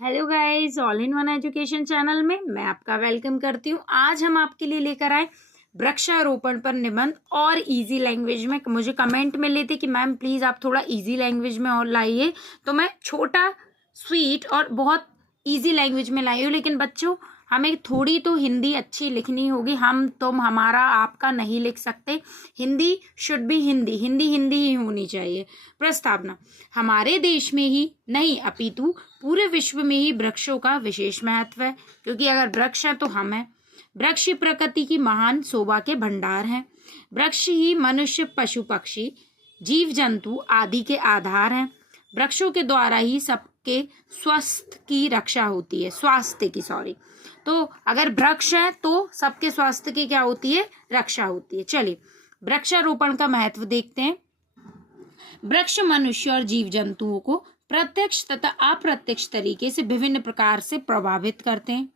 Hello guys, all in one education channel में मैं आपका वेलकम करती हूँ। आज हम आपके लिए लेकर आए वृक्षारोपण पर निबंध और इजी लैंग्वेज में। मुझे कमेंट में लेते कि मैम प्लीज़ आप थोड़ा इजी लैंग्वेज में और लाइए, तो मैं छोटा स्वीट और बहुत इजी लैंग्वेज में लाई हूँ। लेकिन बच्चों, हमें थोड़ी तो हिंदी अच्छी लिखनी होगी। हम तुम हमारा आपका नहीं लिख सकते। हिंदी शुड बी हिंदी, हिंदी हिंदी ही होनी चाहिए। प्रस्तावना। हमारे देश में ही नहीं अपितु पूरे विश्व में ही वृक्षों का विशेष महत्व है, क्योंकि अगर वृक्ष है तो हम हैं। वृक्ष ही प्रकृति की महान शोभा के भंडार हैं। वृक्ष ही मनुष्य, पशु, पक्षी, जीव जंतु आदि के आधार हैं। वृक्षों के द्वारा ही सबके स्वास्थ्य की रक्षा होती है, स्वास्थ्य की सॉरी। तो अगर वृक्ष है तो सबके स्वास्थ्य की क्या होती है, रक्षा होती है। चलिए वृक्षारोपण का महत्व देखते हैं। वृक्ष मनुष्य और जीव जंतुओं को प्रत्यक्ष तथा अप्रत्यक्ष तरीके से विभिन्न प्रकार से प्रभावित करते हैं।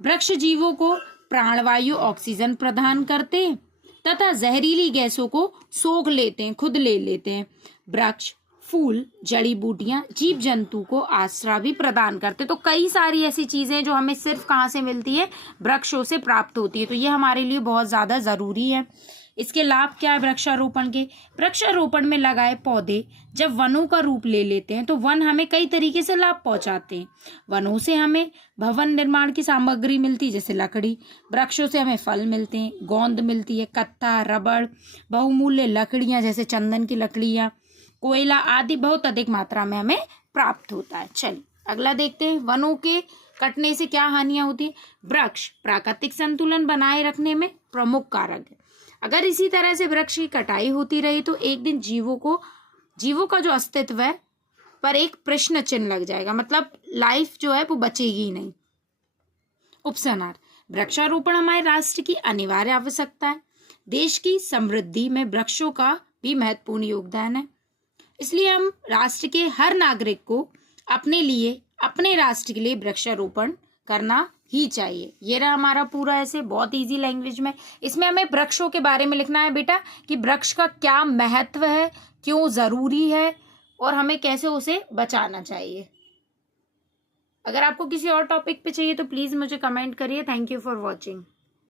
वृक्ष जीवों को प्राणवायु ऑक्सीजन प्रदान करते हैं तथा जहरीली गैसों को सोख लेते हैं, खुद ले लेते हैं। वृक्ष फूल, जड़ी बूटियां जीव जंतु को आश्रय भी प्रदान करते। तो कई सारी ऐसी चीजें जो हमें सिर्फ कहाँ से मिलती है, वृक्षों से प्राप्त होती है। तो ये हमारे लिए बहुत ज्यादा जरूरी है। इसके लाभ क्या है वृक्षारोपण के? वृक्षारोपण में लगाए पौधे जब वनों का रूप ले लेते हैं तो वन हमें कई तरीके से लाभ पहुंचाते हैं। वनों से हमें भवन निर्माण की सामग्री मिलती है, जैसे लकड़ी। वृक्षों से हमें फल मिलते हैं, गोंद मिलती है, कत्था, रबड़, बहुमूल्य लकड़ियां जैसे चंदन की लकड़ियां, कोयला आदि बहुत अधिक मात्रा में हमें प्राप्त होता है। चलिए अगला देखते हैं। वनों के कटने से क्या हानियां होती है? वृक्ष प्राकृतिक संतुलन बनाए रखने में प्रमुख कारक है। अगर इसी तरह से वृक्ष की कटाई होती रही तो एक दिन जीवों का जो अस्तित्व है पर एक प्रश्न चिन्ह लग जाएगा। मतलब लाइफ जो है वो बचेगी ही नहीं। उपसंहार। वृक्षारोपण हमारे राष्ट्र की अनिवार्य आवश्यकता है। देश की समृद्धि में वृक्षों का भी महत्वपूर्ण योगदान है। इसलिए हम राष्ट्र के हर नागरिक को अपने राष्ट्र के लिए वृक्षारोपण करना ही चाहिए। ये रहा हमारा पूरा ऐसे बहुत इजी लैंग्वेज में। इसमें हमें वृक्षों के बारे में लिखना है बेटा कि वृक्ष का क्या महत्व है, क्यों जरूरी है और हमें कैसे उसे बचाना चाहिए। अगर आपको किसी और टॉपिक पे चाहिए तो प्लीज मुझे कमेंट करिए। Thank you for watching.